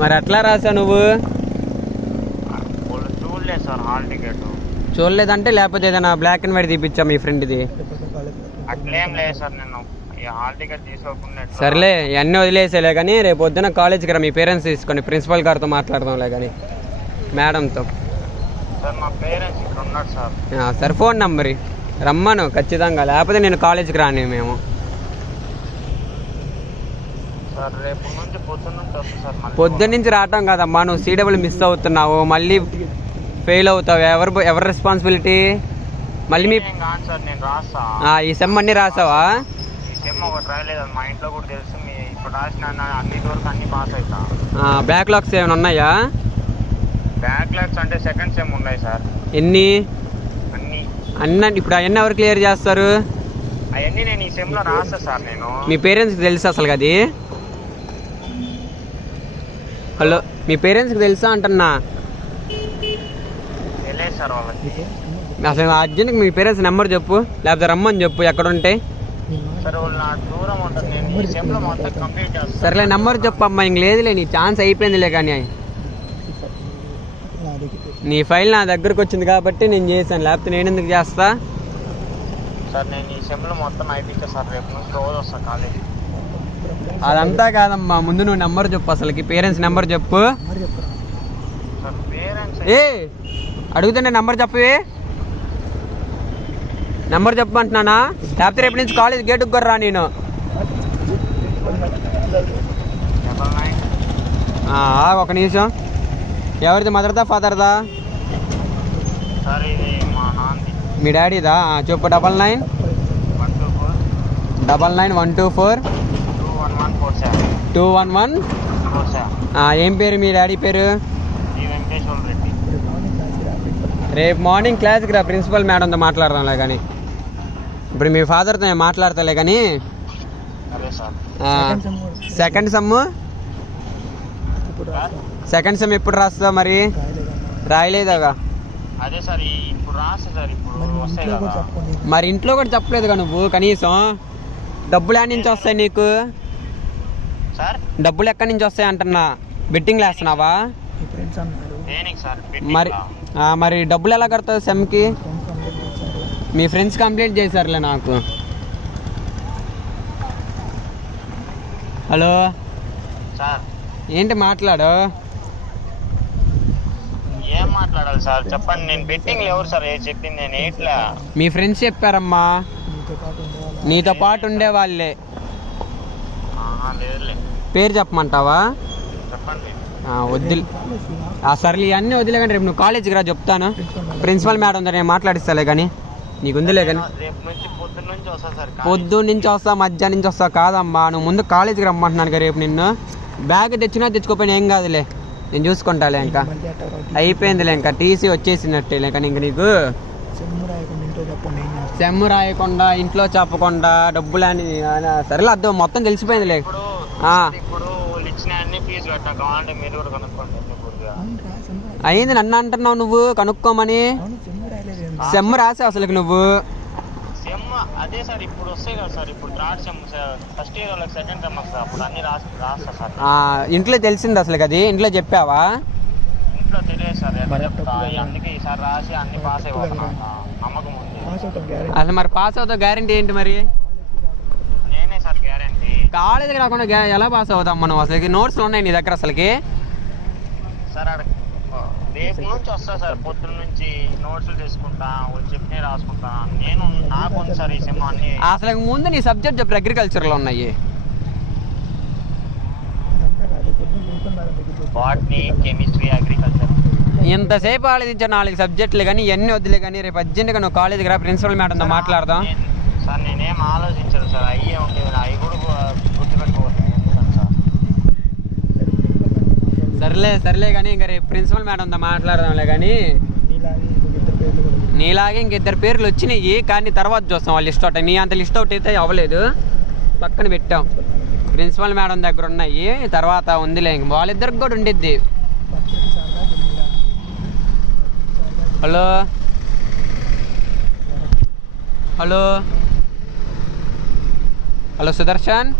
మరి ఎట్లా రాసా నువ్వు? చూడలేదు సార్ హాల్ టికెట్. చూడలేదంటే లేకపోతే ఏదైనా బ్లాక్ అండ్ వైట్ తీపిచ్చా మీ ఫ్రెండ్ది? అట్లేం లేదు సార్, నేను హాల్ టికెట్ తీసుకోకుండా. సర్లే ఇవన్నీ వదిలేసేలే కానీ రేపు పొద్దున కాలేజీకి రా, మీ పేరెంట్స్ తీసుకొని ప్రిన్సిపల్ గారితో మాట్లాడదాంలే కానీ మేడంతో. సార్ మా పేరెంట్స్ ఇక్కడ ఉన్నారు సార్. సరే ఫోన్ నెంబర్ రమ్మను ఖచ్చితంగా, లేకపోతే నేను కాలేజీకి రాని మేము. సార్ రేపు నుంచి పొద్దున్న నుంచి వస్తా సార్. పొద్దున్న నుంచి రావటం కాదమ్మా, నువ్వు సీడబ్ల్యూ మిస్ అవుతున్నావు, మళ్ళీ ఫెయిల్ అవుతావు. ఎవరు రెస్పాన్సిబిలిటీ? మళ్ళీ మీ సార్ నేను రాస్తా. ఈ సెమ్ అన్నీ రాసావా? ఈ సెమ్ ఒకటి రాయలేదు, మా ఇంట్లో కూడా తెలుసు. మీ ఇప్పుడు రాసిన అన్ని వరకు అన్ని పాస్ అవుతా. బ్యాక్లాగ్స్ ఏమైనా ఉన్నాయా? బ్యాక్లాగ్స్ అంటే సెకండ్ సెమ్ ఉన్నాయి సార్. ఎన్ని? అన్ని ఇప్పుడు అవన్నీ ఎవరు క్లియర్ చేస్తారు? అవన్నీ నేను ఈ సెమ్ లో రాస్తా సార్. నేను మీ పేరెంట్స్కి తెలుసా అసలు అది? హలో, మీ పేరెంట్స్కి తెలుసా అంటున్నా? తెలియదు సార్ వాళ్ళకి. అసలు అర్జెంట్కి మీ పేరెంట్స్ నెంబర్ చెప్పు, లేకపోతే రమ్మని చెప్పు ఎక్కడ ఉంటే. సార్ వాళ్ళు నా దూరం ఉంటుంది, నేను ఈ సెమ్ లో మొత్తం కంప్లీట్ చేస్తాను. సరేలే నెంబర్ చెప్పు అమ్మా, ఇంక లేదులే నీ ఛాన్స్ అయిపోయిందిలే. కానీ నీ ఫైల్ నా దగ్గరకు వచ్చింది కాబట్టి నేను చేశాను, లేకపోతే నేను ఎందుకు చేస్తా? సార్ నేను ఈ సెమ్ లో మొత్తం అయిపోయించా సార్. రేపు నుంచి రోజు వస్తా కాలేజీ. అదంతా కాదమ్మా, ముందు నువ్వు నెంబర్ చెప్పు, అసలుకి పేరెంట్స్ నెంబర్ చెప్పు. సార్ పేరెంట్స్ అడుగుతుంటే నెంబర్ చెప్పవే. నెంబర్ చెప్పమంటున్నానా? లేకపోతే రేపు నుంచి కాలేజ్ గేటుకు కూడా రా నేను. ఒక నిమిషం, ఎవరిది? మదర్దా ఫాదర్దా? సార్ ఇది మా నాన్నది. మీ డాడీదా? చెప్పు. 99 124 124 211 ఏం పేరు మీ డాడీ పేరు? వెంకటేశ్వర రెడ్డి. రేపు మార్నింగ్ క్లాస్కి రా, ప్రిన్సిపల్ మేడంతో మాట్లాడదాంలే కానీ. ఇప్పుడు మీ ఫాదర్తో నేను మాట్లాడతాలే కానీ. సెకండ్ సెమ్ ఎప్పుడు రాస్తావు మరి? రాయలేదాగా? అదే సార్ ఇప్పుడు రాస్తా సార్. ఇప్పుడు వస్తాయి కదా. మరి ఇంట్లో కూడా చెప్పలేదుగా నువ్వు కనీసం? డబ్బులు ఎక్కడి నుంచి వస్తాయి నీకు? సార్ డబ్బులు ఎక్కడి నుంచి వస్తాయి అంటున్నా? బెట్టింగ్ వేస్తున్నావా? మరి డబ్బులు ఎలా కడతావు సెమ్కి? మీ ఫ్రెండ్స్ కంప్లైంట్ చేశారులే నాకు. హలో సార్, ఏంటి మాట్లాడు? ఏం మాట్లాడాలి సార్ చెప్పండి. నేను బెట్టింగ్ ఎవరు సార్ చెప్పింది? నేను ఎట్లా? మీ ఫ్రెండ్స్ చెప్పారమ్మా, నీతో పాటు ఉండే వాళ్ళే. పేరు చెప్పమంటావా? చెప్పండి. వద్దు సర్లే, అన్నీ వదిలే కానీ రేపు నువ్వు కాలేజీకి రా, చెప్తాను. ప్రిన్సిపల్ మేడంతో నేను మాట్లాడిస్తాలే కానీ, నీకు ఉందిలే కానీ. పొద్దున్న నుంచి వస్తా, మధ్యాహ్నం నుంచి వస్తా కాదమ్మా, నువ్వు ముందు కాలేజీకి రమ్మంటున్నాను కదా రేపు నిన్ను. బ్యాగ్ తెచ్చినా తెచ్చుకోపోయినా ఏం కాదులే, నేను చూసుకుంటాలే. ఇంకా అయిపోయిందిలే, ఇంకా టీసీ వచ్చేసినట్టేలే. కానీ ఇంక నీకు సెమ్ రాయకుండా, ఇంట్లో చెప్పకుండా డబ్బులని సరేలే, అర్థం మొత్తం తెలిసిపోయిందిలే. అయింది నన్ను అంటున్నావు నువ్వు కనుక్కోమని. సెమ్ రాసావు అసలు నువ్వు? అదే సార్ ఇప్పుడు వస్తాయి కదా సార్. ఇప్పుడు థర్డ్ సెమ్ ఫస్ట్ ఇయర్ వాళ్ళకి సెకండ్ సెమ్ వస్తుంది, అప్పుడు అన్ని రాస్తా సార్. ఇంట్లో తెలిసింది అసలు అది? ఇంట్లో చెప్పావా? ఇంట్లో తెలియదు సార్, అందుకే ఈసారి రాసి అన్ని పాస్ అయిపోతున్నా నమ్మకం ఉంది. అసలు మరి పాస్ అవుతావు గ్యారంటీ ఏంటి మరి? నేనే సార్ గ్యారంటీ. కాలేజీకి రాకుండా ఎలా పాస్ అవుతాం మనం? అసలు నోట్స్లు ఉన్నాయి నీ దగ్గర అసలుకి? సార్ రేపు నుంచి వస్తా సార్, పొద్దున్న నుంచి నోట్స్లు తీసుకుంటా, వాళ్ళు చెప్పినే రాసుకుంటా. నేను నాకు సార్ ఈ సెమ్ అన్ని. అసలు ముందు నీ సబ్జెక్ట్ చెప్పు, అగ్రికల్చర్లో ఉన్నాయి. Botany, chemistry, agriculture. ఇంతసేపు ఆలోచించా 4 సబ్జెక్టులు, కానీ ఇవన్నీ వద్దులే కానీ రేపు అర్జెంట్గా నువ్వు కాలేజీకి రా, ప్రిన్సిపల్ మేడంతో మాట్లాడదాం. సార్ నేనేం ఆలోచించను సార్, అయ్యే ఉండేవి, అవి కూడా గుర్తుపెట్టుకోవచ్చు సార్. సర్లే కానీ ఇంకా రేపు ప్రిన్సిపల్ మేడంతో మాట్లాడదాంలే కానీ. నీలాగే ఇంక 2 పేర్లు వచ్చినాయి, కానీ తర్వాత చూస్తాం వాళ్ళ లిస్ట్ అవుట్. నీ అంత లిస్ట్ అవుట్ అయితే అవ్వలేదు, పక్కన పెట్టాం. ప్రిన్సిపల్ మేడం దగ్గర ఉన్నాయి, తర్వాత ఉందిలే ఇంక వాళ్ళిద్దరికి కూడా ఉండిద్ది. Hello hello hello Sudarshan.